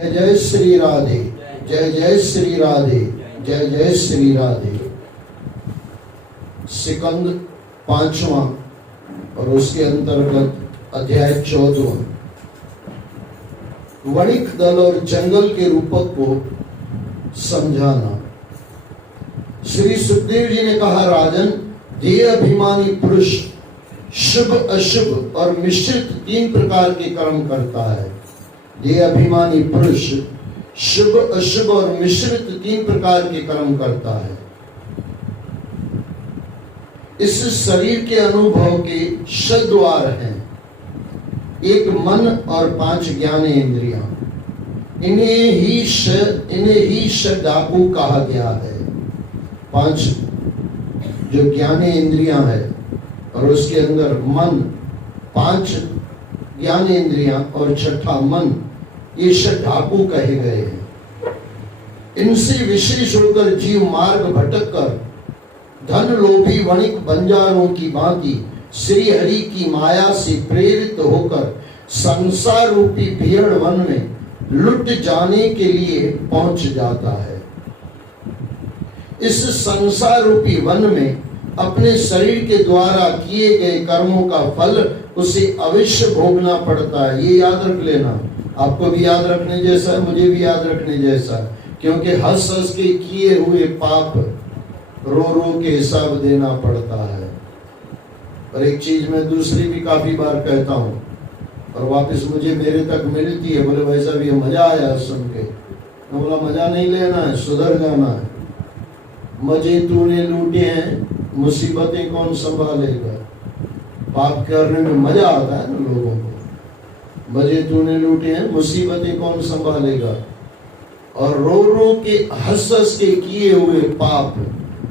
जय जय श्री राधे, जय जय श्री राधे, जय जय श्री राधे। सिकंद 5वां और उसके अंतर्गत अध्याय 14। वणिक दल और जंगल के रूपक को समझाना। श्री सुखदेव जी ने कहा, राजन, देह अभिमानी पुरुष शुभ अशुभ और मिश्रित 3 प्रकार के कर्म करता है। देह अभिमानी पुरुष शुभ अशुभ और मिश्रित 3 प्रकार के कर्म करता है। इस शरीर के अनुभव के 6 द्वार हैं, 1 मन और 5 ज्ञानेंद्रियां। इन्हें ही डाकू कहा गया है। 5 जो ज्ञानेंद्रियां है और उसके अंदर मन, 5 ज्ञानेंद्रियां और 6ठा मन, ये डाकू कहे गए हैं। इनसे विशेष होकर जीव मार्ग भटक कर धन लोभी वणिक बंजारों की भांति श्री हरि की माया से प्रेरित होकर संसार रूपी भीड़ वन में लुट जाने के लिए पहुंच जाता है। इस संसार रूपी वन में अपने शरीर के द्वारा किए गए कर्मों का फल उसे अवश्य भोगना पड़ता है। ये याद रख लेना, आपको भी याद रखने जैसा है, मुझे भी याद रखने जैसा, क्योंकि हंस हंस के किए हुए पाप रो रो के हिसाब देना पड़ता है। और एक चीज मैं दूसरी भी काफी बार कहता हूँ और वापस मुझे मेरे तक मिलती है, बोले भाई साहब ये मजा आया सुन के। मैं बोला मजा नहीं लेना है, सुधर जाना है। मजे तूने लूटे हैं, मुसीबतें कौन संभालेगा। पाप करने में मजा आता है ना लोगों को। मजे तूने लूटे हैं, मुसीबतें कौन संभालेगा। और रो रो के हंस हंस के किए हुए पाप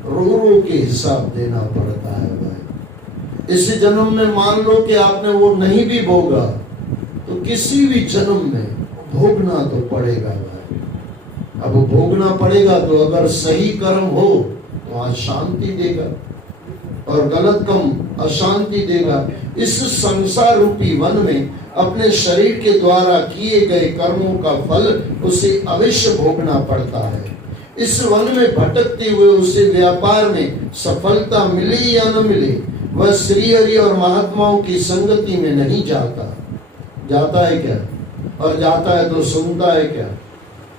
रो रो के हिसाब देना पड़ता है भाई। इस जन्म में मान लो कि आपने वो नहीं भी भोगा तो किसी भी जन्म में भोगना तो पड़ेगा भाई। अब भोगना पड़ेगा तो अगर सही कर्म हो तो आज शांति देगा और गलत कर्म अशांति देगा। इस संसार रूपी वन में अपने शरीर के द्वारा किए गए कर्मों का फल उसे अवश्य भोगना पड़ता है। इस वन में भटकते हुए उसे व्यापार में सफलता मिले या न मिले, वह श्री हरि और महात्माओं की संगति में नहीं जाता। जाता है क्या? और जाता है तो सुनता है क्या?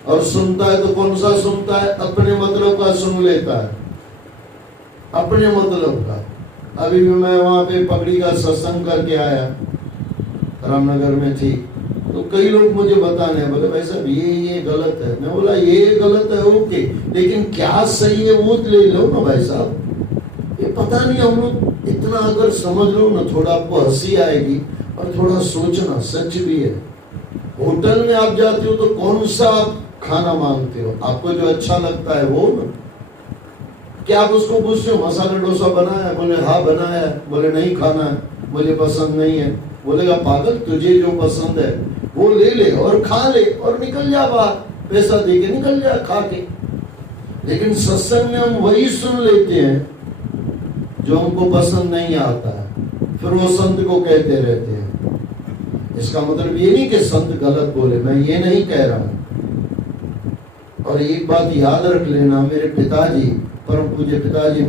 और सुनता है तो कौन सा सुनता है? अपने मतलब का सुन लेता है, अपने मतलब का। अभी भी मैं वहां पे पगड़ी का सत्संग करके आया, रामनगर में थी, तो कई लोग मुझे बताने बोले भाई साहब ये गलत है। मैं बोला ये गलत है ओके, लेकिन क्या सही है वो ले लो ना भाई साहब। ये पता नहीं, हम लोग इतना अगर समझ लो ना, थोड़ा आपको हंसी आएगी और थोड़ा सोचना, सच भी है। होटल में आप जाते हो तो कौन सा आप खाना मांगते हो? आपको जो अच्छा लगता है वो ना। क्या आप उसको पूछते हो मसाला डोसा बनाया? बोले हाँ बनाया। बोले नहीं खाना है, मुझे पसंद नहीं है। बोलेगा पागल, तुझे जो पसंद है वो ले ले और खा ले और निकल जा बाहर, पैसा दे के निकल जा खा के। लेकिन सत्संग में हम वही सुन लेते हैं जो हमको पसंद नहीं आता है, फिर वो संत को कहते रहते हैं। इसका मतलब ये नहीं कि संत गलत बोले, मैं ये नहीं कह रहा हूं। और एक बात याद रख लेना, मेरे पिताजी, परम पूज्य पिताजी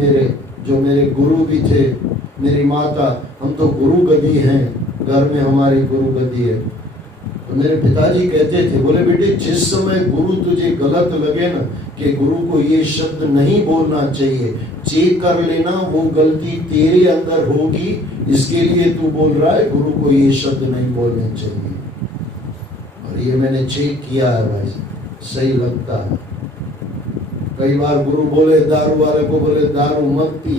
जो मेरे गुरु भी थे, मेरी माता, हम तो गुरु गदी हैं, घर में हमारी गुरु गदी है। तो मेरे पिताजी कहते थे, बोले बेटे जिस समय गुरु तुझे गलत लगे ना कि गुरु को ये शब्द नहीं बोलना चाहिए, चेक कर लेना वो गलती तेरे अंदर होगी, इसके लिए तू बोल रहा है गुरु को ये शब्द नहीं बोलने चाहिए। और ये मैंने चेक किया है भाई, सही लगता है। कई बार गुरु बोले दारू वाले को, बोले दारू मत पी।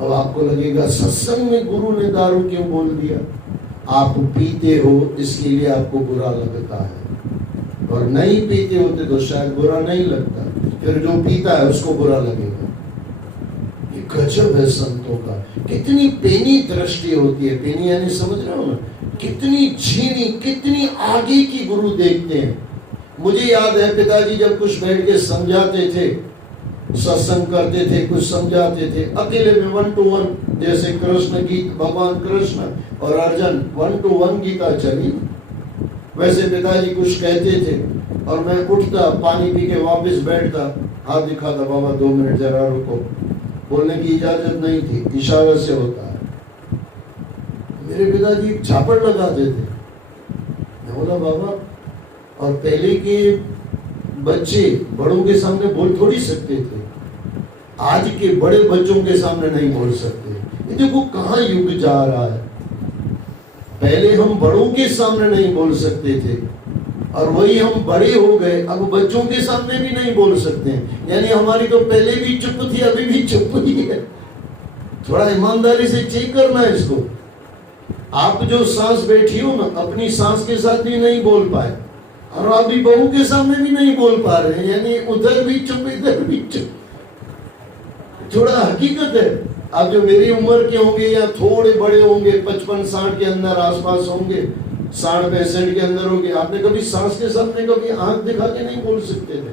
अब आपको लगेगा सत्संग में गुरु ने दारू क्यों बोल दिया? आप पीते हो इसके लिए आपको बुरा लगता है, और नहीं पीते होते तो शायद बुरा नहीं लगता, फिर जो पीता है उसको बुरा लगेगा। ये गजब है संतों का, कितनी पेनी दृष्टि होती है। पेनी यानी समझ रहे हो ना, कितनी झीनी, कितनी आगे की गुरु देखते हैं। मुझे याद है पिताजी जब कुछ बैठ के समझाते थे, सत्संग करते थे, कुछ समझाते थे अकेले में 1 to 1, जैसे कृष्ण गीत, भगवान कृष्ण और अर्जुन 1 to 1 गीता चली। वैसे पिताजी कुछ कहते थे और मैं उठता, पानी पी के वापस बैठता, हाथ दिखाता, बाबा 2 मिनट जरा रुको। बोलने की इजाजत नहीं थी, इशारा से होता है। मेरे पिताजी झापड़ लगाते थे। मैं बोला बाबा, और पहले के बच्चे बड़ों के सामने बोल थोड़ी सकते थे, आज के बड़े बच्चों के सामने नहीं बोल सकते। ये देखो कहाँ युग जा रहा है। पहले हम बड़ों के सामने नहीं बोल सकते थे और वही हम बड़े हो गए, अब बच्चों के सामने भी नहीं बोल सकते हैं। यानी हमारी तो पहले भी चुप थी, अभी भी चुप ही है। थोड़ा ईमानदारी से चेक करना है इसको। आप जो सांस बैठी हो ना, अपनी सांस के साथ भी नहीं बोल पाए और अभी बहू के सामने भी नहीं बोल पा रहे हैं, यानी उधर भी चुप इधर भी चुप। थोड़ा हकीकत है। आप जो मेरी उम्र के होंगे या थोड़े बड़े होंगे, 55-60 के अंदर आसपास होंगे, 60-65 के अंदर होंगे, आपने कभी सांस के सामने कभी आंख दिखा के नहीं बोल सकते थे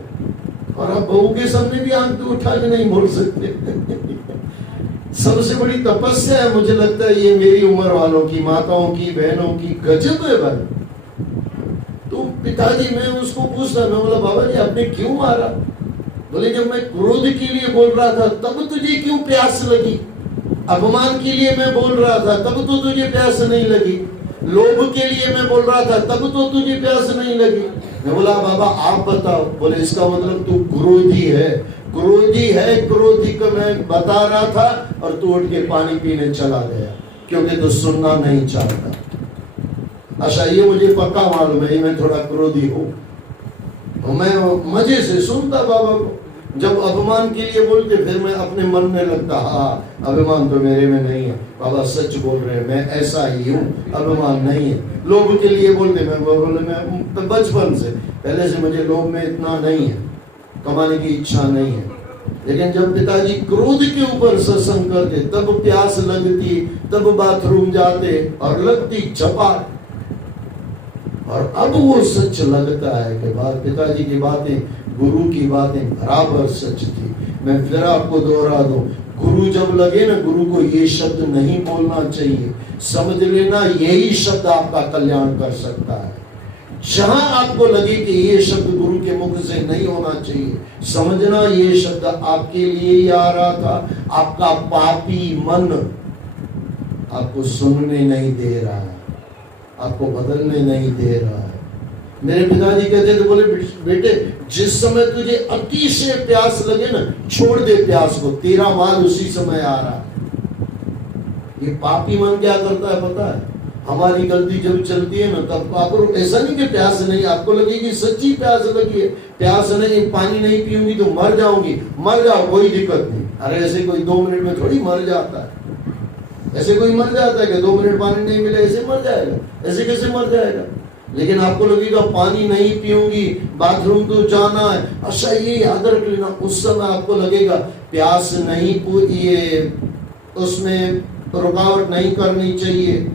और आप बहू के सामने भी आंख उठा के नहीं बोल सकते। सबसे बड़ी तपस्या है मुझे लगता है ये मेरी उम्र वालों की, माताओं की, बहनों की। गजब है भाई। तो पिताजी, मैं उसको पूछता, मैं बोला बाबा जी आपने क्यों मारा? बोले जब मैं क्रोध के लिए बोल रहा था तब तुझे क्यों प्यास लगी? अपमान के लिए मैं बोल रहा था तब तो तुझे प्यास नहीं लगी? लोभ के लिए मैं बोल रहा था तब तो तुझे प्यास नहीं लगी? मैं बोला बाबा आप बताओ। बोले इसका मतलब तू क्रोधी है। क्रोधी है, क्रोधी को मैं बता रहा था और तू उठ के पानी पीने चला गया क्योंकि तू सुनना नहीं चाहता। अच्छा ये मुझे पक्का मालूम है, मैं थोड़ा क्रोधी हूँ। मैं मजे से सुनता बाबा को। जब अपमान के लिए बोलते फिर मैं अपने मन में लगता, हाँ अभिमान तो मेरे में नहीं है, बाबा सच बोल रहे हैं, मैं ऐसा ही हूँ, अभिमान नहीं है। लोभ के लिए बोलते, मैं बोले मैं बचपन से, पहले से मुझे लोभ में इतना नहीं है, कमाने की इच्छा नहीं है। लेकिन जब पिताजी क्रोध के ऊपर सत्संग करते तब प्यास लगती, तब बाथरूम जाते और लगती झपाट। और अब वो सच लगता है कि बात पिताजी की बातें, गुरु की बातें बराबर सच थी। मैं फिर आपको दोहरा दूं, गुरु जब लगे ना, गुरु को ये शब्द नहीं बोलना चाहिए, समझ लेना यही शब्द आपका कल्याण कर सकता है। जहां आपको लगे कि ये शब्द गुरु के मुख से नहीं होना चाहिए, समझना ये शब्द आपके लिए ही आ रहा था। आपका पापी मन आपको सुनने नहीं दे रहा है, आपको बदलने नहीं दे रहा है। मेरे पिताजी कहते थे, बोले बेटे जिस समय तुझे अतिशय प्यास लगे ना, छोड़ दे प्यास को, तेरा माल उसी समय आ रहा है। ये पापी मन क्या करता है पता है? हमारी गलती जब चलती है ना, तब आपको ऐसा नहीं कि प्यास नहीं, आपको लगेगी सच्ची प्यास लगी है, प्यास नहीं, पानी नहीं पीऊंगी तो मर जाऊंगी, मर जाओ कोई दिक्कत नहीं। अरे ऐसे कोई 2 मिनट में थोड़ी मर जाता है। ऐसे कोई मर जाता है कि 2 मिनट पानी नहीं मिले ऐसे मर जाएगा? ऐसे कैसे मर जाएगा? लेकिन आपको लगेगा पानी नहीं पीऊंगी, बाथरूम तो जाना है। अच्छा ये याद रख लेना, उस समय आपको लगेगा प्यास नहीं, ये उसमें रुकावट नहीं करनी चाहिए।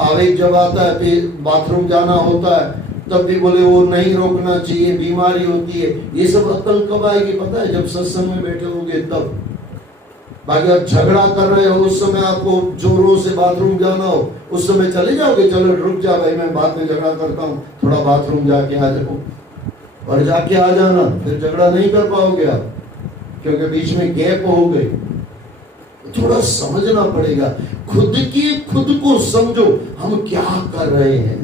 आवेग जब आता है, बाथरूम जाना होता है, तब भी बोले वो नहीं रोकना चाहिए, बीमारी होती है। ये सब अक्ल कब आएगी पता है? जब सत्संग में बैठे होंगे तब। बाकी आप झगड़ा कर रहे हो, उस समय आपको जोरों से बाथरूम जाना हो, उस समय चले जाओगे, चलो रुक जा भाई मैं बाद में झगड़ा करता हूँ, थोड़ा बाथरूम जाके आ जाओ, और जाके आ जाना, फिर झगड़ा नहीं कर पाओगे आप, क्योंकि बीच में गैप हो गई। थोड़ा समझना पड़ेगा, खुद को समझो, हम क्या कर रहे हैं,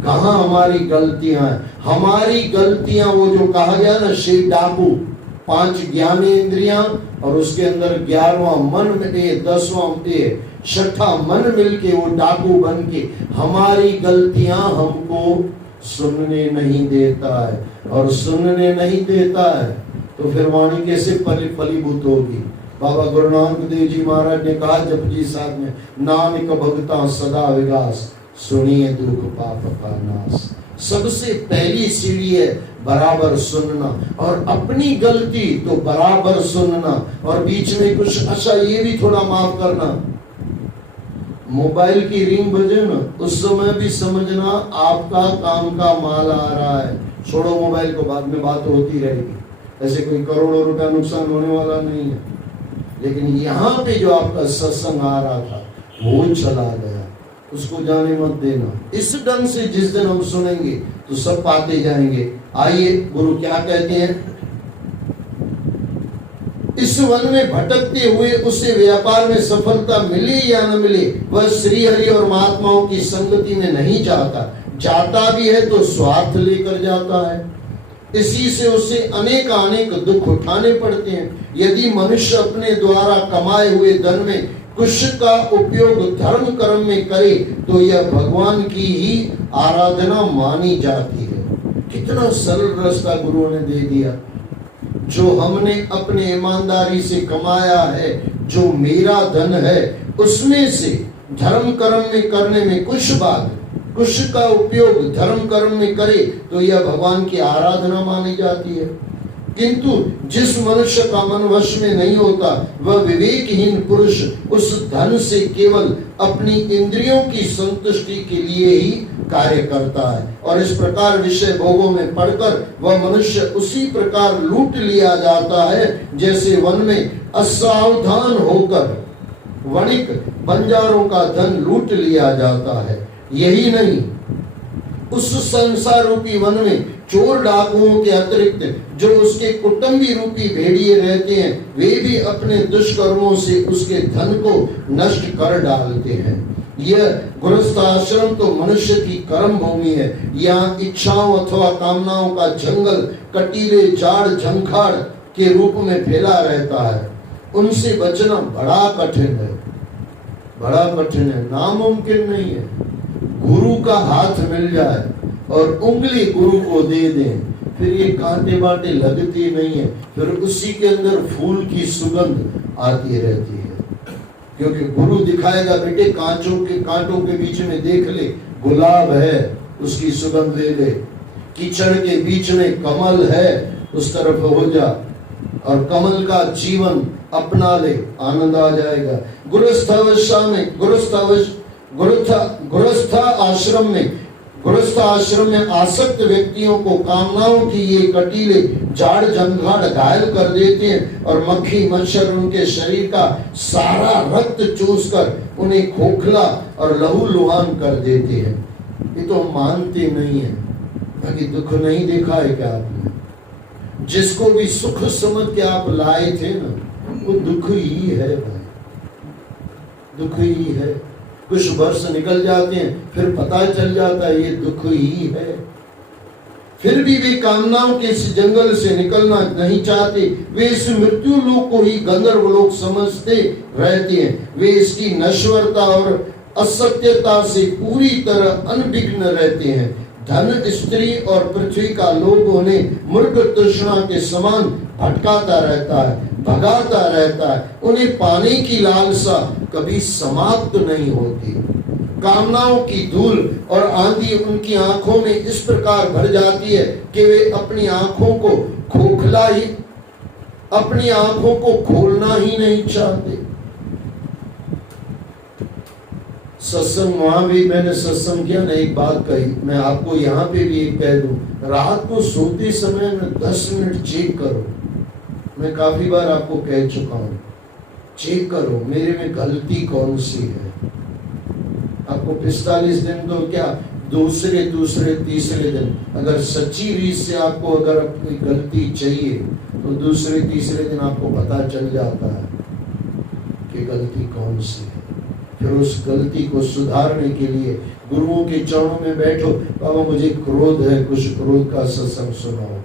कहाँ हमारी गलतियां हैं। हमारी गलतियां वो जो कहा गया ना, शेर डाकू, 5 ज्ञानेंद्रियां और उसके अंदर 11वां मन में 10वां 6ठा मन मिलके वो डाकू बन के हमारी गलतियां हमको सुनने नहीं देता है, और सुनने नहीं देता है तो फिर वाणी कैसे फलीभूत होगी। बाबा गुरु नानक देव जी महाराज ने कहा जपजी साहब में, नानक भगता सदा विगास, सुनिए दुख पाप का नाश। सबसे पहली सीढ़ी है बराबर सुनना, और अपनी गलती तो बराबर सुनना, और बीच में कुछ अच्छा ये भी थोड़ा माफ करना। मोबाइल की रिंग बजे ना, उस समय भी समझना आपका काम का माल आ रहा है। छोड़ो मोबाइल को, बाद में बात होती रहेगी, ऐसे कोई करोड़ों रुपया नुकसान होने वाला नहीं है। लेकिन यहाँ पे जो आपका सत्संग आ रहा था वो चला गया, उसको जाने मत देना। इस ढंग से जिस दिन हम सुनेंगे तो सब पाते जाएंगे। आइए गुरु क्या कहते हैं, इस वन में भटकते हुए उसे व्यापार में सफलता मिले या न मिले, वह श्री हरि और महात्माओं की संगति में नहीं जाता। जाता भी है तो स्वार्थ लेकर जाता है, इसी से उसे अनेक दुख उठाने पड़ते हैं। यदि मनुष्य अपने द्वारा कमाए हुए धन में कुछ का उपयोग धर्म कर्म में करे तो यह भगवान की ही आराधना मानी जाती है। कितना सरल रास्ता गुरुओं ने दे दिया। जो हमने अपने ईमानदारी से कमाया है, जो मेरा धन है, उसमें से धर्म कर्म में करने में कुछ का उपयोग धर्म कर्म में करे तो यह भगवान की आराधना मानी जाती है। किंतु जिस मनुष्य का मन वश में नहीं होता, वह विवेकहीन पुरुष उस धन से केवल अपनी इंद्रियों की संतुष्टि के लिए ही कार्य करता है, और इस प्रकार विषय भोगों में पड़कर वह मनुष्य उसी प्रकार लूट लिया जाता है जैसे वन में असावधान होकर वणिक बंजारों का धन लूट लिया जाता है। यही नहीं, उस संसार रूपी वन में चोर डाकुओं के अतिरिक्त जो उसके कुटुंबी रूपी भेड़िए रहते हैं, वे भी अपने दुष्कर्मों से उसके धन को नष्ट कर डालते हैं। यह गृहस्थ आश्रम तो मनुष्य की कर्म भूमि है। यहाँ इच्छाओं अथवा कामनाओं का जंगल कटीले झाड़ झंखाड़ के रूप में फैला रहता है। उनसे बचना बड़ा कठिन है, बड़ा कठिन है, नामुमकिन नहीं है। गुरु का हाथ मिल जाए और उंगली गुरु को दे दें, फिर ये कांटे बाटे लगती नहीं है, फिर उसी के अंदर फूल की सुगंध आती रहती है। क्योंकि गुरु दिखाएगा, बेटे कांटों के बीच में देख ले गुलाब है, उसकी सुगंध ले ले। कीचड़ के बीच में कमल है, उस तरफ हो जा और कमल का जीवन अपना ले, आनंद आ जाएगा। गृहस्थ आश्रम में आसक्त व्यक्तियों को कामनाओं की ये कटीले झाड़ झंखाड़ घायल कर देते हैं और मक्खी मच्छर उनके शरीर का सारा रक्त चूसकर उन्हें खोखला और लहूलुहान कर देते हैं। ये तो मानते नहीं है। बाकी दुख नहीं देखा है क्या आपने? जिसको भी सुख समझ के आप लाए थे ना, वो दुख ही है भाई, दुख ही है। कुछ वर्ष निकल जाते हैं, फिर पता चल जाता है ये दुख ही है। फिर भी वे कामनाओं के इस जंगल से निकलना नहीं चाहते। वे इस मृत्यु लोक को ही गंधर्व लोक समझते रहते हैं। वे इसकी नश्वरता और असत्यता से पूरी तरह अनभिज्ञ रहते हैं। धन, स्त्री और पृथ्वी का लोभ उन्हें मृग तृष्णा के समान भटकाता रहता है, भगाता रहता है। उन्हें पाने की लालसा कभी समाप्त नहीं होती। कामनाओं की धूल और आंधी उनकी आंखों में इस प्रकार भर जाती है कि वे अपनी आंखों को खोलना ही नहीं चाहते। सत्संग, वहां भी मैंने सत्संग किया ना, एक बात कही, मैं आपको यहाँ पे भी एक कह दूं, रात को सोते समय में 10 मिनट चेक करो। मैं काफी बार आपको कह चुका हूं, चेक करो मेरे में गलती कौन सी है। आपको 45 दिन तो क्या, दूसरे तीसरे दिन अगर सच्ची रीत से आपको अगर कोई गलती चाहिए तो दूसरे तीसरे दिन आपको पता चल जाता है कि गलती कौन सी है। फिर उस गलती को सुधारने के लिए गुरुओं के चरणों में बैठो, बाबा मुझे क्रोध है, कुछ क्रोध का सत्संग सुनाओ।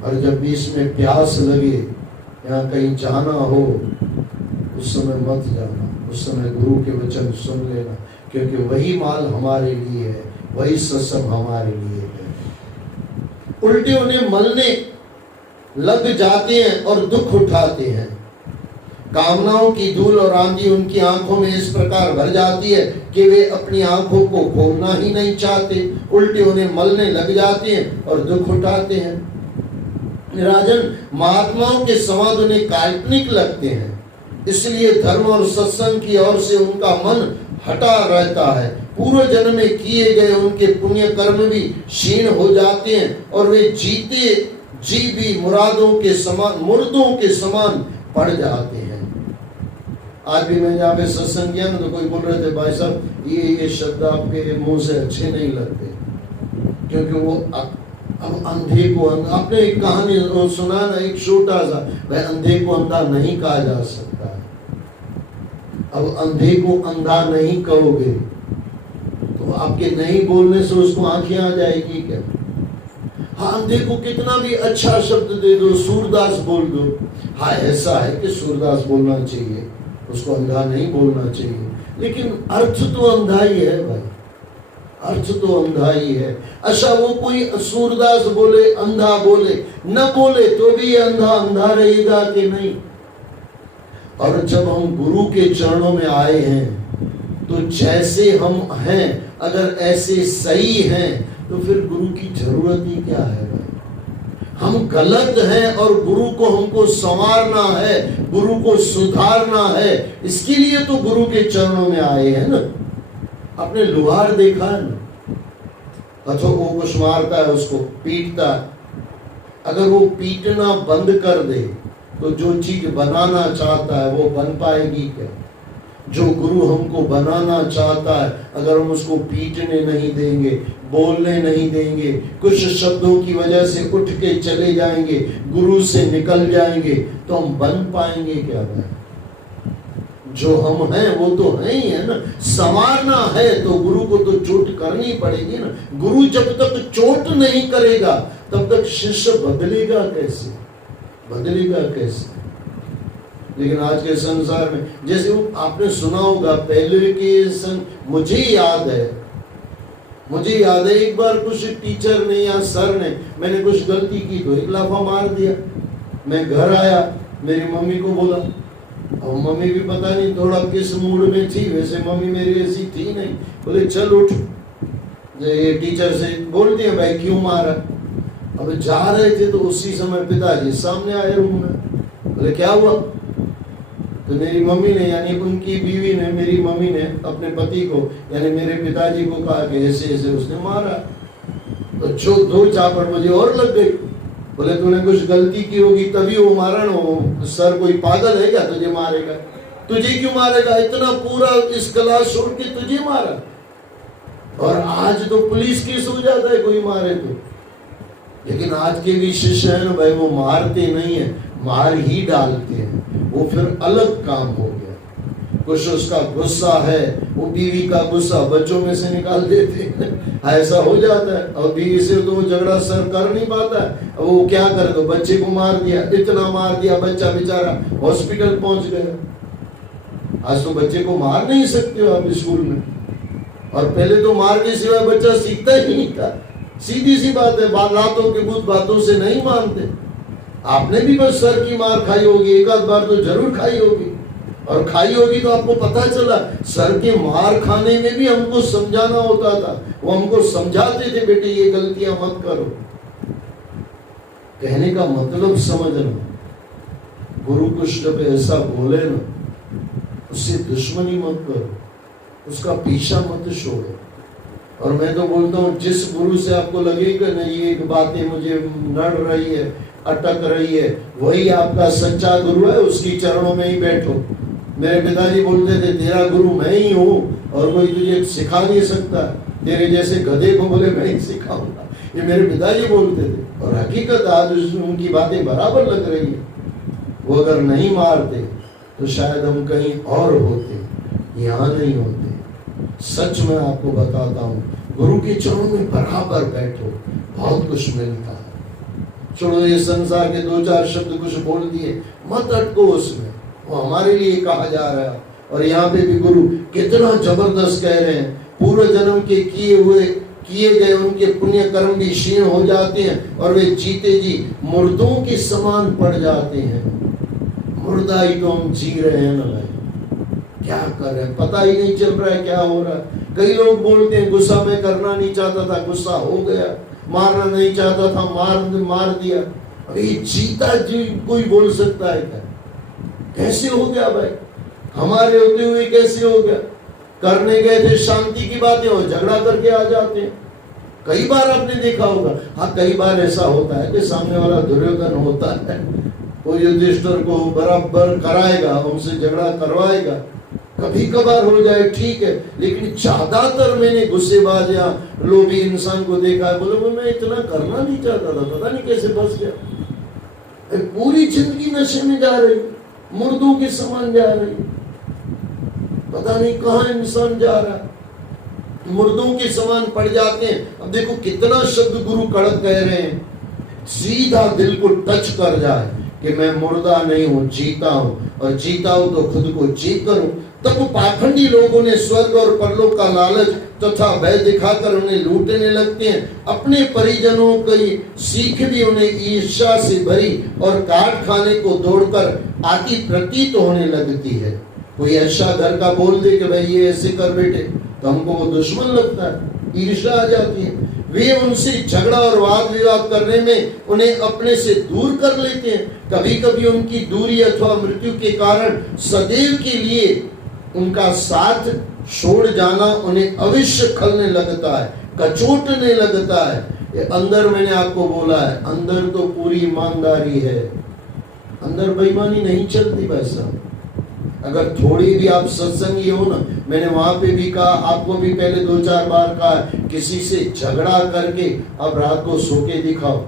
और जब भी इसमें प्यास लगे, यहाँ कहीं जाना हो, उस समय मत जाना, उस समय गुरु के वचन सुन लेना, क्योंकि वही माल हमारे लिए है, वही सत्संग हमारे लिए है। उल्टे उन्हें मलने लग जाते हैं और दुख उठाते हैं। कामनाओं की धूल और आंधी उनकी आंखों में इस प्रकार भर जाती है कि वे अपनी आंखों को खोलना ही नहीं चाहते। उल्टे उन्हें मलने लग जाते हैं और दुख उठाते हैं। राजन, महात्माओं के संवाद उन्हें काल्पनिक लगते हैं, इसलिए धर्म और सत्संग की ओर से उनका मन हटा रहता है। पूर्व जन्म में किए गए उनके पुण्य कर्म भी क्षीण हो जाते हैं और वे जीते जी भी मुर्दों के समान पड़ जाते हैं। आज भी मैं जहाँ पे सत्संग किया ना तो कोई बोल रहे थे भाई साहब ये शब्द आपके मुंह से अच्छे नहीं लगते, क्योंकि वो अब अंधे को आपने एक कहानी सुना ना, एक छोटा सा, वह अंधे को अंधा नहीं कहा जा सकता। अब अंधे को अंधा नहीं कहोगे तो आपके नहीं बोलने से उसको आंखें आ जाएगी क्या? हाँ, अंधे को कितना भी अच्छा शब्द दे दो, सूरदास बोल दो, हाँ ऐसा है कि सूरदास बोलना चाहिए, उसको अंधा नहीं बोलना चाहिए, लेकिन अर्थ तो अंधा ही है भाई, अर्थ तो अंधा ही है। अच्छा वो कोई सूरदास बोले, अंधा बोले, न बोले तो भी अंधा अंधा रहेगा कि नहीं? और जब हम गुरु के चरणों में आए हैं तो जैसे हम हैं अगर ऐसे सही हैं तो फिर गुरु की जरूरत ही क्या है भाई? हम गलत हैं और गुरु को हमको संवारना है, गुरु को सुधारना है, इसके लिए तो गुरु के चरणों में आए हैं ना। आपने लुहार देखा है ना, अथवा वो कुछ मारता है उसको पीटता है, अगर वो पीटना बंद कर दे तो जो चीज बनाना चाहता है वो बन पाएगी क्या? जो गुरु हमको बनाना चाहता है अगर हम उसको पीटने नहीं देंगे, बोलने नहीं देंगे, कुछ शब्दों की वजह से उठ के चले जाएंगे, गुरु से निकल जाएंगे, तो हम बन पाएंगे क्या भाई? जो हम हैं वो तो है ही है ना। संवारना है तो गुरु को तो चोट करनी पड़ेगी ना। गुरु जब तक चोट नहीं करेगा तब तक शिष्य बदलेगा कैसे? बदलेगा कैसे? लेकिन आज के संसार में जैसे आपने सुना होगा पहले के मुझे याद है एक बार कुछ टीचर ने या सर ने, मैंने कुछ गलती की तो एक लाफा मार दिया। मैं घर आया, मेरी मम्मी को बोला, और मम्मी भी पता नहीं थोड़ा किस मूड में थी, वैसे मम्मी मेरी ऐसी थी नहीं, बोले चल उठ, ये टीचर से बोल दिया भाई क्यों मारा। अब जा रहे थे तो उसी समय पिताजी सामने आए रूम में, बोले क्या हुआ? तो मेरी मम्मी ने यानी उनकी बीवी ने, मेरी मम्मी ने अपने पति को यानी मेरे पिताजी को कहा कि ऐसे ऐसे उसने मारा। तो जो दो चापड़ मुझे और लग गई। बोले तूने कुछ गलती की होगी तभी वो मारा ना, सर कोई पागल है क्या तुझे मारेगा? तुझे क्यों मारेगा? इतना पूरा इस क्लास छोड़ के तुझे मारा। और आज तो पुलिस केस हो जाता है कोई मारे तो। लेकिन आज के भी शिष्य है ना भाई, वो मारते नहीं है, मार ही डालते हैं, वो फिर अलग काम हो गया। कुछ उसका गुस्सा है, वो बीवी का गुस्सा बच्चों में से निकाल देते हैं, ऐसा हो जाता है। और बीवी से तो वो झगड़ा सर कर नहीं पाता है, अब वो क्या करे, तो बच्चे को मार दिया, इतना मार दिया, बच्चा बेचारा हॉस्पिटल पहुंच गया। आज तो बच्चे को मार नहीं सकते हो आप स्कूल में, और पहले तो मार के सिवाय बच्चा सीखता ही नहीं था। सीधी सी बात है, लातों के भूत बातों से नहीं मानते। आपने भी बस सर की मार खाई होगी, एक आध बार तो जरूर खाई होगी, और खाई होगी तो आपको पता चला सर के मार खाने में भी हमको समझाना होता था। वो हमको समझाते थे बेटे ये गलतियां मत करो। कहने का मतलब समझना, गुरु कुछ जब ऐसा बोले ना, उससे दुश्मनी मत करो, उसका पीछा मत छोड़ो। और मैं तो बोलता हूँ जिस गुरु से आपको लगेगा ना ये बातें मुझे नड़ रही है, अटक रही है, वही आपका सच्चा गुरु है, उसकी चरणों में ही बैठो। मेरे पिताजी बोलते थे तेरा गुरु मैं ही हूँ और कोई तुझे सिखा नहीं सकता, तेरे जैसे गधे को बोले मैं ही सिखाऊंगा, ये मेरे पिताजी बोलते थे। और हकीकत आज उनकी बातें बराबर लग रही है। वो अगर नहीं मारते तो शायद हम कहीं और होते, यहाँ नहीं होते। सच में आपको बताता हूँ, गुरु के चरणों में बराबर बैठो, बहुत कुछ मिलता है। छोड़ो ये संसार के दो चार शब्द कुछ बोल दिए, मत अटको उसमें, वो हमारे लिए कहा जा रहा है। और यहाँ पे भी गुरु कितना जबरदस्त कह रहे हैं, पूर्व जन्म के किए गए उनके पुण्य कर्म भी क्षीण हो जाते हैं और वे जीते जी मुर्दों के समान पड़ जाते हैं। मुर्दा ही तो हम जी रहे हैं ना भाई, क्या कर रहे हैं पता ही नहीं चल रहा है क्या हो रहा है। कई लोग बोलते हैं गुस्सा में करना नहीं चाहता था, गुस्सा हो गया, मारना नहीं चाहता था, मार दिया। अरे जीता जी कोई बोल सकता है क्या? कैसे हो गया भाई? हमारे होते हुए कैसे हो गया? करने गए थे शांति की बातें और झगड़ा करके आ जाते हैं। कई बार आपने देखा होगा। हाँ, कई बार ऐसा होता है कि सामने वाला दुर्योधन होता है, वो युधिष्ठिर को बराबर कराएगा, उनसे झगड़ा करवाएगा, कभी कभार हो जाए ठीक है, लेकिन ज्यादातर मैंने गुस्सेबाज या लोभी इंसान को देखा है, बोले मैं इतना करना नहीं चाहता था, पता नहीं कैसे फंस गया। पूरी जिंदगी नशे में जा रही, मुर्दों के समान जा रही, पता नहीं कहाँ इंसान जा रहा है, मुर्दों के समान पड़ जाते हैं। अब देखो कितना शब्द गुरु कड़क कह रहे हैं, सीधा दिल को टच कर जाए कि मैं मुर्दा नहीं हूं, जीता हूं, और जीता हूं तो खुद को जीत करूं। तब पाखंडी लोगों ने स्वर्ग और परलोक का लालच तथा भय दिखाकर उन्हें लूटने लगते हैं। अपने परिजनों की सीख भी उन्हें ईर्ष्या से भरी और काट खाने को दौड़कर आती प्रतीत होने लगती है। कोई ऐसा घर का बोल दे कि भाई ये ऐसे कर बेटे, तो हमको वो दुश्मन लगता है, ईर्ष्या आ जाती है। वे उनसे झगड़ा और वाद विवाद करने में उन्हें अपने से दूर कर लेते हैं। कभी कभी उनकी दूरी अथवा मृत्यु के कारण सदैव के लिए उनका साथ छोड़ जाना उन्हें अवश्य खलने लगता है, कचोटने लगता है। ये अंदर मैंने आपको बोला है, अंदर तो पूरी ईमानदारी है, अंदर बेईमानी नहीं चलती। वैसा अगर थोड़ी भी आप सत्संगी हो ना, मैंने वहां पे भी कहा, आपको भी पहले 2-4 बार कहा, किसी से झगड़ा करके अब रात को सो के दिखाओ,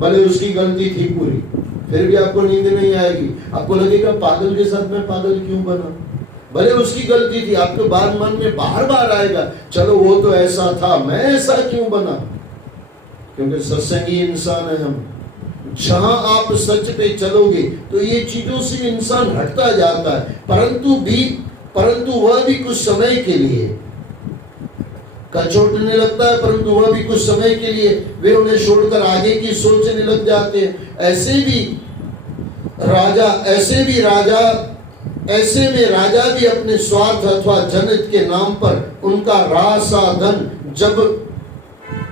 भले उसकी गलती थी पूरी, फिर भी आपको नींद नहीं आएगी, आपको लगेगा पागल के साथ मैं पागल क्यों बना, भले उसकी गलती थी, आपके बाद मन में बार बार आएगा चलो वो तो ऐसा था, मैं ऐसा क्यों बना। क्योंकि सत्संगी इंसान है हम, जहां आप सच पे चलोगे तो ये चीजों से इंसान हटता जाता है, परंतु वह भी कुछ समय के लिए कचोटने लगता है, परंतु वह भी कुछ समय के लिए वे उन्हें छोड़कर आगे की सोचने लग जाते हैं। ऐसे में राजा भी अपने स्वार्थ अथवा जनहित के नाम पर उनका रासाधन जब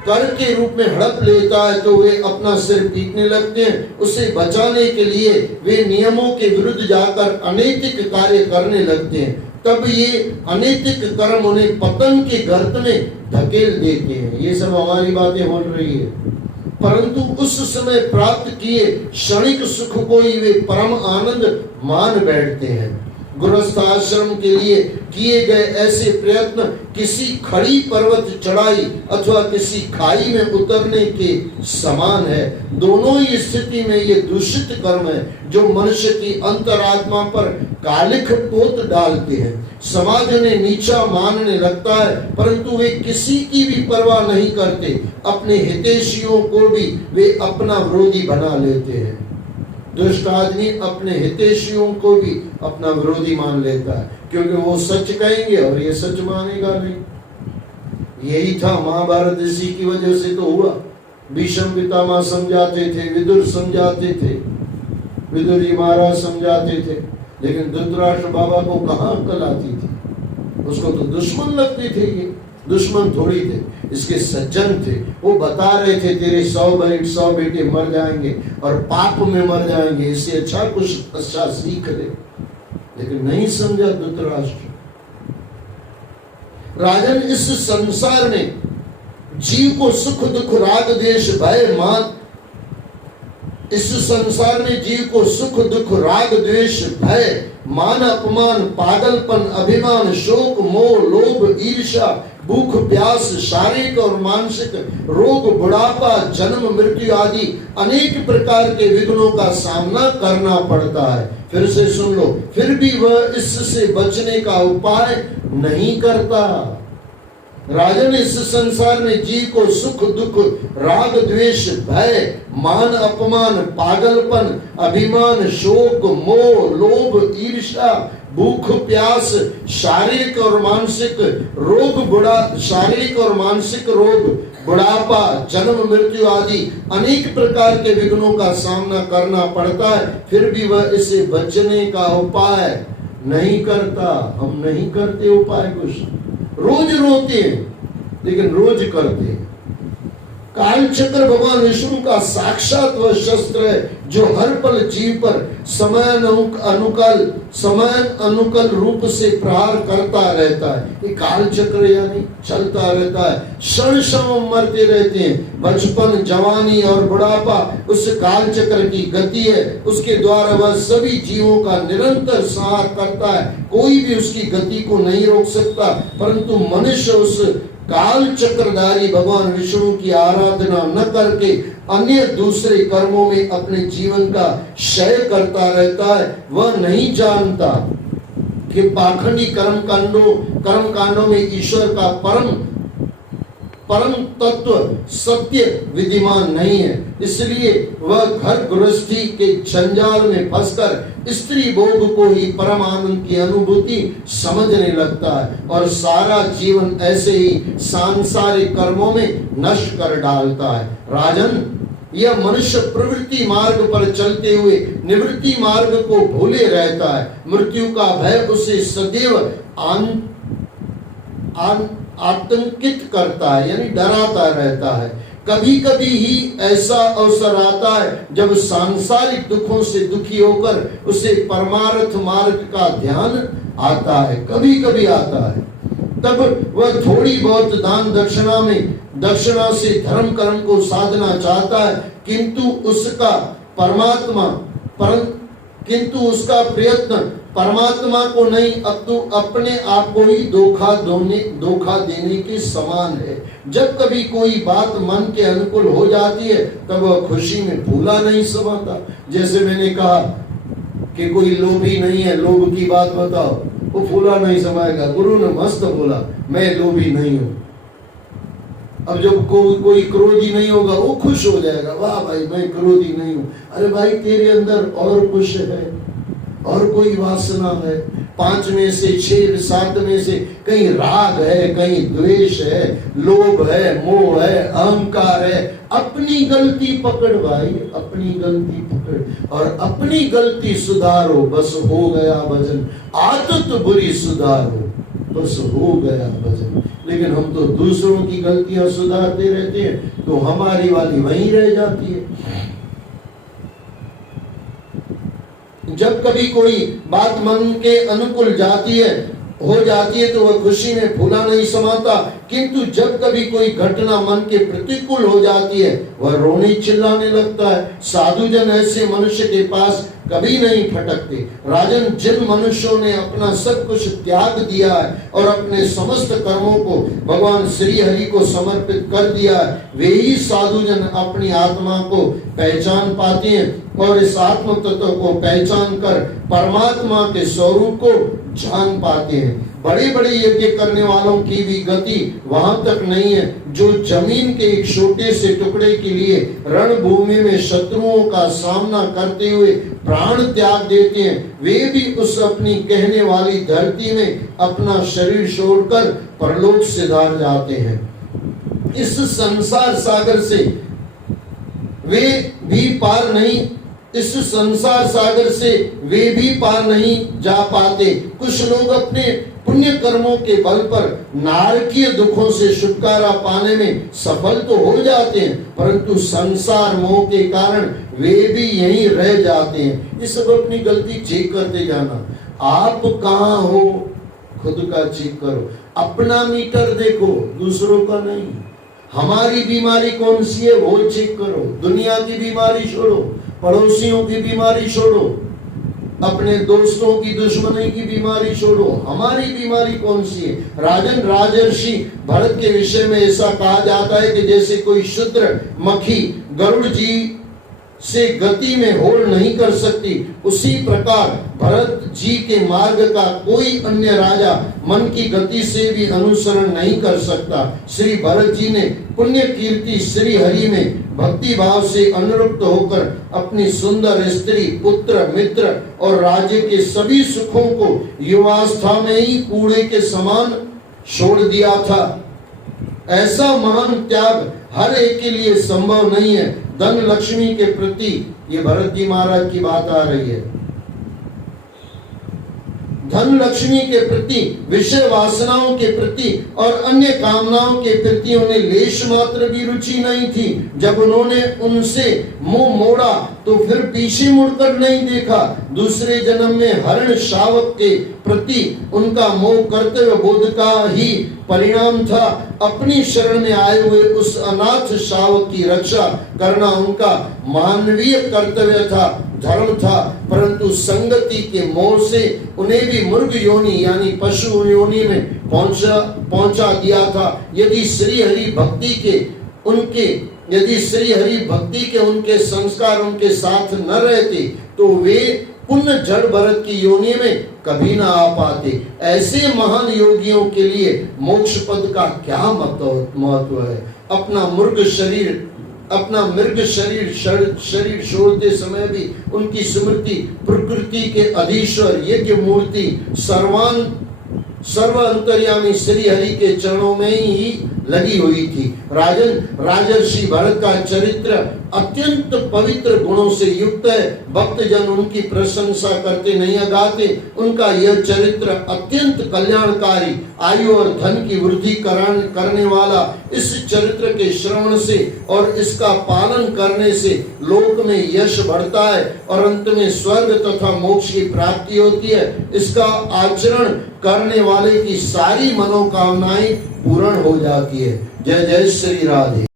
कर के रूप में हड़प लेता है तो वे अपना सिर पीटने लगते हैं। उसे बचाने के लिए वे नियमों के विरुद्ध जाकर अनैतिक कार्य करने लगते हैं। तब ये अनैतिक कर्म उन्हें पतन के गर्त में धकेल देते हैं। ये सब हमारी बातें हो रही है, परंतु उस समय प्राप्त किए क्षणिक सुख को ही वे परम आनंद मान बैठते हैं। गृहस्थ आश्रम के लिए किए गए ऐसे प्रयत्न किसी खड़ी पर्वत चढ़ाई अथवा किसी खाई में उतरने के समान है। दोनों ही स्थिति में ये दूषित कर्म है जो मनुष्य की अंतरात्मा पर कालिख पोत डालते हैं। समाज उन्हें नीचा मानने लगता है, परंतु वे किसी की भी परवाह नहीं करते। अपने हितैषियों को भी वे अपना विरोधी बना लेते हैं। दुष्ट आदमी अपने हितैषियों को भी अपना विरोधी मान लेता है, क्योंकि वो सच कहेंगे और ये सच मानेगा नहीं। यही था महाभारत, इसी की वजह से तो हुआ। भीष्म पितामह समझाते थे, विदुर समझाते थे, विदुर जी महाराज समझाते थे, लेकिन धृतराष्ट्र बाबा को कहाँ अक्ल आती थी। उसको तो दुश्मन लगते थे। ये दुश्मन थोड़ी थे, इसके सज्जन थे। वो बता रहे थे तेरे 100 बेटे मर जाएंगे और पाप में मर जाएंगे, इससे अच्छा कुछ अच्छा सीख ले। लेकिन नहीं समझा धृतराष्ट्र। राजन, इस संसार में जीव को सुख दुख राग द्वेष भय मान इस संसार में जीव को सुख दुख राग द्वेष भय मान अपमान पागलपन अभिमान शोक मोह लोभ ईर्ष्या भूख प्यास शारीरिक और मानसिक रोग बुढ़ापा जन्म मृत्यु आदि अनेक प्रकार के विघ्नों का सामना करना पड़ता है। फिर से सुन लो, फिर भी वह इससे बचने का उपाय नहीं करता। राजन, इस संसार में जीव को सुख दुख राग द्वेष भय मान अपमान पागलपन अभिमान शोक मोह लोभ ईर्ष्या भूख प्यास शारीरिक और मानसिक रोग बुढ़ापा जन्म मृत्यु आदि अनेक प्रकार के विघ्नों का सामना करना पड़ता है। फिर भी वह इसे बचने का उपाय नहीं करता। हम नहीं करते उपाय कुछ, रोज रोते हैं लेकिन रोज करते हैं। काल चक्र भगवान विष्णु का साक्षात वह शस्त्र है जो हर पल जीव पर समय अनुकूल रूप से प्रहार करता रहता है। ये काल चक्र यानी चलता रहता है, क्षण क्षण मरते रहते हैं। बचपन, जवानी और बुढ़ापा उस काल चक्र की गति है, उसके द्वारा वह सभी जीवों का निरंतर संहार करता है। कोई भी उसकी गति को नहीं रोक सकता, परंतु मनुष्य उस काल चक्रधारी भगवान विष्णु की आराधना न करके अन्य दूसरे कर्मों में अपने जीवन का क्षय करता रहता है। वह नहीं जानता कि पाखंडी कर्म कांडों में ईश्वर का परम तत्व सत्य विद्यमान नहीं है। इसलिए वह घर गृहस्थी के जंजाल में फंसकर स्त्री भोग को ही परम आनंद की अनुभूति समझने लगता है और सारा जीवन ऐसे ही सांसारिक कर्मों में नष्ट कर डालता है। राजन, यह मनुष्य प्रवृत्ति मार्ग पर चलते हुए निवृत्ति मार्ग को भूले रहता है। मृत्यु का भय उसे सदैव आतंकित करता है, यानी डराता रहता है। कभी कभी ही ऐसा अवसर आता है जब सांसारिक दुखों से दुखी होकर उसे परमार्थ मार्ग का ध्यान आता है, कभी कभी आता है। तब वह थोड़ी बहुत दान दक्षिणा से धर्म कर्म को साधना चाहता है, किंतु उसका प्रयत्न परमात्मा को नहीं, अब तो अपने आप को ही धोखा देने के समान है। जब कभी कोई बात मन के अनुकूल हो जाती है तब वह खुशी में फूला नहीं समाता। जैसे मैंने कहा कि कोई लोभी नहीं है, लोभ की बात बताओ, वो फूला नहीं समाएगा। गुरु ने मस्त बोला मैं लोभी नहीं हूं। अब जब कोई क्रोधी नहीं होगा वो खुश हो जाएगा, वाह भाई मैं क्रोधी नहीं हूं। अरे भाई तेरे अंदर और कुछ है, और कोई वासना है। 5 में से 6 7 में से कहीं राग है, कहीं द्वेष है, लोभ है, मोह है, अहंकार है। अपनी गलती पकड़ भाई, अपनी गलती पकड़ और अपनी गलती सुधारो, बस हो गया भजन। आदत बुरी सुधारो, बस हो गया भजन। लेकिन हम तो दूसरों की गलतियां सुधारते रहते हैं तो हमारी वाली वहीं रह जाती है। जब कभी कोई बात मन के अनुकूल हो जाती है तो वह खुशी में फूला नहीं समाता, किंतु जब कभी कोई घटना मन के प्रतिकूल हो जाती है वह रोने चिल्लाने लगता है। साधुजन ऐसे मनुष्य के पास कभी नहीं फटकते। राजन, जिन मनुष्यों ने अपना सब कुछ त्याग दिया है और अपने समस्त कर्मों को भगवान श्री हरि को समर्पित कर दिया है, वे ही साधुजन अपनी आत्मा को पहचान पाते हैं और इस आत्म तत्व को पहचान कर परमात्मा के स्वरूप को जान पाते हैं। बड़े बड़े यज्ञ करने वालों की भी गति वहां तक नहीं है जो जमीन के एक छोटे से टुकड़े के लिए रणभूमि में शत्रुओं का सामना करते हुए प्राण त्याग देते हैं। वे भी उस अपनी कहने वाली धरती में अपना शरीर छोड़कर परलोक सिधार जाते हैं। इस संसार सागर से वे भी पार नहीं जा पाते। कुछ लोग अपने पुण्य कर्मों के बल पर नारकीय दुखों से छुटकारा पाने में सफल तो हो जाते हैं, परंतु संसार मोह के कारण वे भी यहीं रह जाते हैं। ये सब अपनी गलती चेक करते जाना। आप कहाँ हो खुद का चेक करो, अपना मीटर देखो, दूसरों का नहीं। हमारी बीमारी कौन सी है वो चेक करो। दुनिया की बीमारी छोड़ो, पड़ोसियों की बीमारी छोड़ो, अपने दोस्तों की दुश्मनी की बीमारी छोड़ो। हमारी बीमारी कौन सी है? राजन, राजर्षि भरत के विषय में ऐसा कहा जाता है कि जैसे कोई क्षुद्र मक्खी गरुड़ जी से गति में होड़ नहीं कर सकती, उसी प्रकार भरत जी के मार्ग का कोई अन्य राजा मन की गति से भी अनुसरण नहीं कर सकता। श्री भरत जी ने पुण्य कीर्ति श्री हरि में भक्ति भाव से अनुरक्त होकर अपनी सुंदर स्त्री, पुत्र, मित्र और राज्य के सभी सुखों को युवावस्था में ही कूड़े के समान छोड़ दिया था। ऐसा महान त्याग हर एक के लिए संभव नहीं है। धन लक्ष्मी के प्रति ये भरत जी महाराज की बात आ रही है। धन लक्ष्मी के प्रति, विषय वासनाओं के प्रति और अन्य कामनाओं के प्रति उन्हें लेश मात्र भी रुचि नहीं थी। जब उन्होंने उनसे मुंह मोड़ा तो फिर पीछे मुड़कर नहीं देखा। दूसरे जन्म में हरण शावक के प्रति उनका मोह कर्तव्य बोध का ही परिणाम था। अपनी शरण में आए हुए उस अनाथ शावक की रक्षा करना उनका मानवीय कर्तव्य था, धर्म था, परंतु संगति के मोह से उन्हें भी मृग योनि यानी पशु योनि में पहुंचा दिया था। यदि श्री हरि भक्ति के उनके संस्कार उनके साथ न रहते तो वे पुण्य जड़ भरत की योनि में कभी ना आ पाते। ऐसे महान योगियों के लिए मोक्ष पद का क्या महत्व है। अपना मृग शरीर छोड़ते समय भी उनकी स्मृति प्रकृति के अधीश्वर यज्ञ मूर्ति सर्व अंतर्यामी श्री हरि के चरणों में ही लगी हुई थी। राजर्षि भरत का चरित्र अत्यंत पवित्र गुणों से युक्त है। भक्तजन उनकी प्रशंसा करते नहीं गाते। उनका यह चरित्र अत्यंत कल्याणकारी, आयु और धन की वृद्धि करने वाला। इस चरित्र के श्रवण से और इसका पालन करने से लोक में यश बढ़ता है और अंत में स्वर्ग तथा मोक्ष की प्राप्ति होती है। इसका आचरण करने वाले की सारी मनोकामनाएं पूर्ण हो जाती है। जय जय श्री राधे।